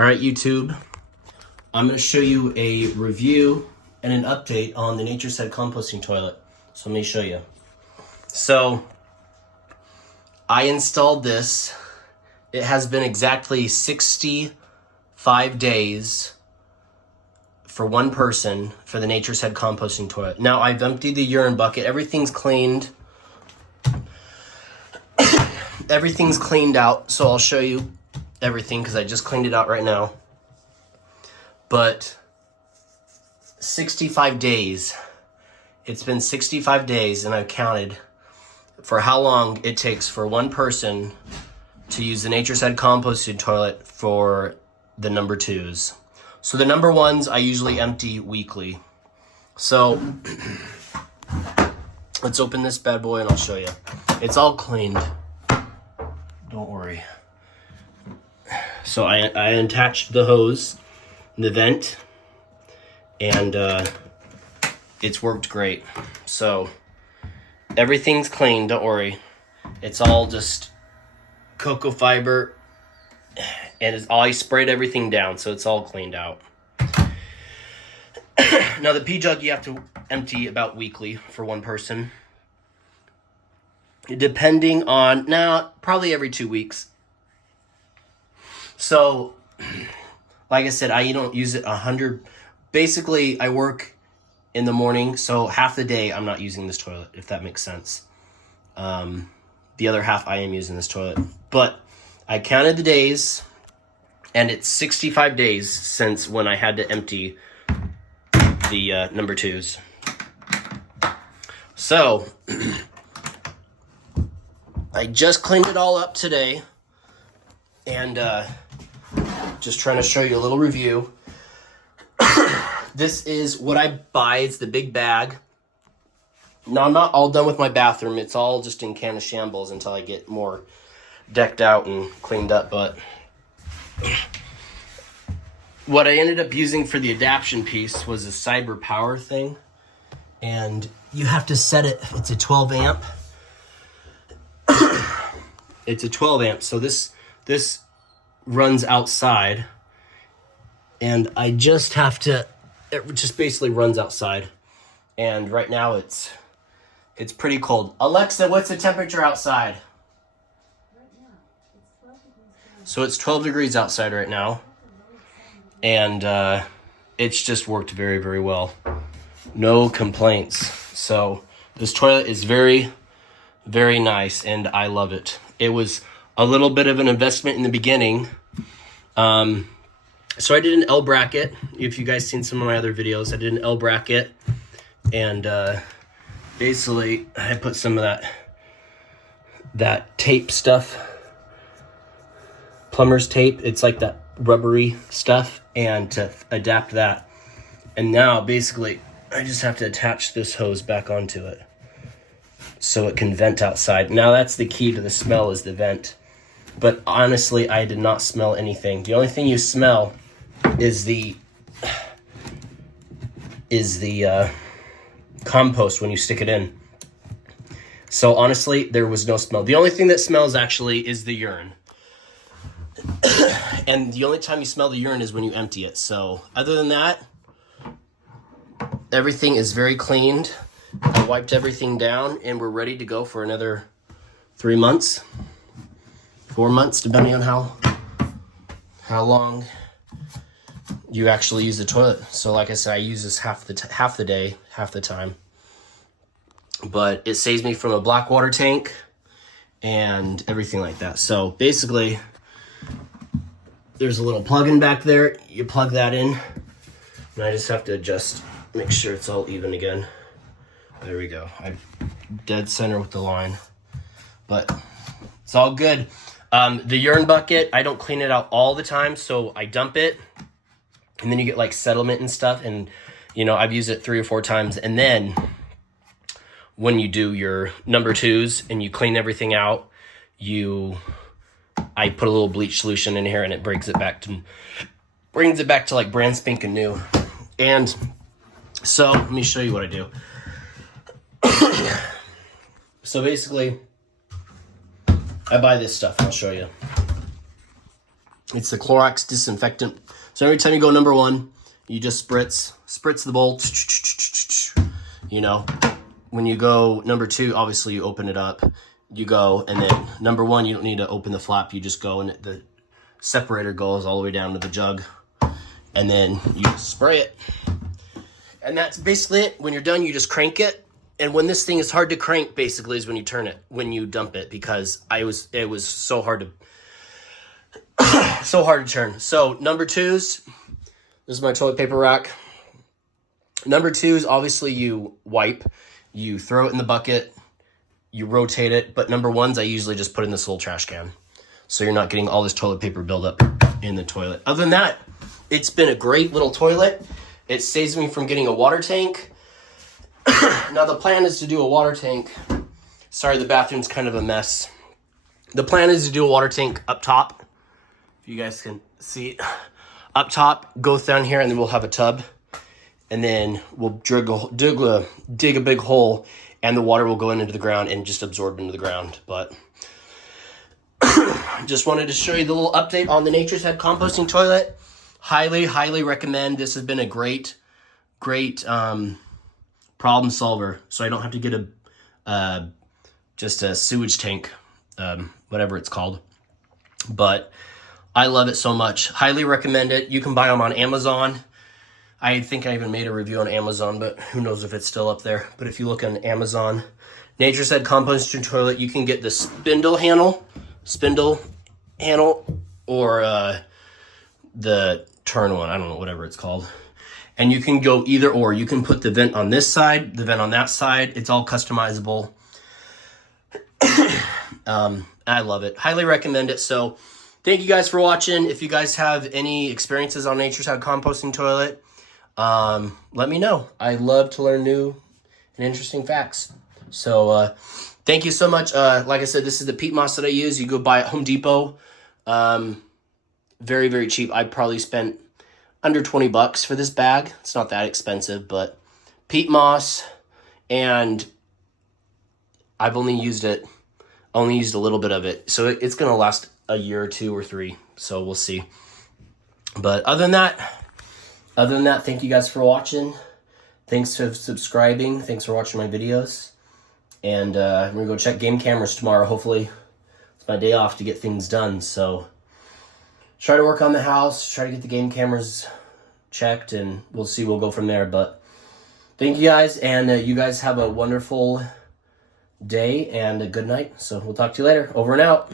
All right, YouTube, I'm going to show you a review and an update on the Nature's Head composting toilet. So let me show you. So I installed this. It has been exactly 65 days for one person for the Nature's Head composting toilet. Now I've emptied the urine bucket. Everything's cleaned. Everything's cleaned out. So I'll show you everything because I just cleaned it out right now. But 65 days. It's been 65 days and I've counted for how long it takes for one person to use the Nature's Head composting toilet for the number twos. So the number ones I usually empty weekly. So let's open this bad boy and I'll show you. It's all cleaned. Don't worry. So I attached the hose, the vent, and it's worked great. So everything's clean, don't worry. It's all just cocoa fiber, and I sprayed everything down, so it's all cleaned out. Now the pee jug you have to empty about weekly for one person. Depending on, probably every 2 weeks. So, like I said, I don't use it 100. Basically, I work in the morning, so half the day I'm not using this toilet, if that makes sense. The other half I am using this toilet. But I counted the days, and it's 65 days since when I had to empty the number twos. So, I just cleaned it all up today, and just trying to show you a little review. This is what I buy. It's the big bag. Now, I'm not all done with my bathroom. It's all just in can of shambles until I get more decked out and cleaned up. But what I ended up using for the adaption piece was a Cyber Power thing. And you have to set it. It's a 12 amp. It's a 12 amp. So this runs outside. And I just have to, it just basically runs outside. And right now it's pretty cold. Alexa, what's the temperature outside? Right now, it's 12 degrees. So it's 12 degrees outside right now. And it's just worked very, very well. No complaints. So this toilet is very, very nice and I love it. It was a little bit of an investment in the beginning. So I did an L bracket. If you guys seen some of my other videos, I did an L bracket, and basically I put some of that tape stuff, plumber's tape. It's like that rubbery stuff, and to adapt that. And now basically I just have to attach this hose back onto it so it can vent outside. Now that's the key to the smell, is the vent. But honestly, I did not smell anything. The only thing you smell is the compost when you stick it in. So honestly, there was no smell. The only thing that smells actually is the urine. And the only time you smell the urine is when you empty it. So other than that, everything is very cleaned. I wiped everything down and we're ready to go for another 3 months. 4 months, depending on how long you actually use the toilet. So like I said, I use this half the day, half the time. But it saves me from a black water tank and everything like that. So basically, there's a little plug-in back there. You plug that in, and I just have to just make sure it's all even again. There we go. I'm dead center with the line, but it's all good. The urine bucket, I don't clean it out all the time, so I dump it, and then you get like settlement and stuff, and you know, I've used it 3 or 4 times, and then when you do your number twos and you clean everything out, I put a little bleach solution in here and it brings it back to like brand spanking new. And so let me show you what I do. So basically, I buy this stuff, and I'll show you. It's the Clorox disinfectant. So every time you go number 1, you just spritz the bowl. You know, when you go number 2, obviously you open it up. You go, and then number 1, you don't need to open the flap. You just go, and the separator goes all the way down to the jug. And then you spray it. And that's basically it. When you're done, you just crank it. And when this thing is hard to crank, basically, is when you turn it, when you dump it, because it was so hard to turn. So number 2s, this is my toilet paper rack. Number 2s, obviously you wipe, you throw it in the bucket, you rotate it. But number 1s, I usually just put in this little trash can, so you're not getting all this toilet paper buildup in the toilet. Other than that, it's been a great little toilet. It saves me from getting a water tank. Now the plan is to do a water tank. Sorry, the bathroom's kind of a mess. The plan is to do a water tank up top. If you guys can see it. Up top, go down here, and then we'll have a tub. And then we'll dig a big hole, and the water will go into the ground and just absorb into the ground. But just wanted to show you the little update on the Nature's Head composting toilet. Highly recommend. This has been a great problem solver, so I don't have to get just a sewage tank, whatever it's called. But I love it so much. Highly recommend it. You can buy them on Amazon. I think I even made a review on Amazon, but who knows if it's still up there. But if you look on Amazon, Nature's Head composting toilet, you can get the spindle handle, or the turn one. I don't know, whatever it's called. And you can go either or. You can put the vent on this side, the vent on that side. It's all customizable. I love it. Highly recommend it. So thank you guys for watching. If you guys have any experiences on Nature's Head composting toilet, let me know. I love to learn new and interesting facts. So thank you so much. Like I said, this is the peat moss that I use. You go buy at Home Depot. Very cheap. I probably spent under $20 for this bag. It's not that expensive, but peat moss, and I've only used a little bit of it. So it's going to last a year or 2 or 3. So we'll see. But other than that, thank you guys for watching. Thanks for subscribing. Thanks for watching my videos. And I'm going to go check game cameras tomorrow. Hopefully it's my day off to get things done. So try to work on the house, try to get the game cameras checked, and we'll see. We'll go from there. But thank you guys, and you guys have a wonderful day and a good night. So we'll talk to you later. Over and out.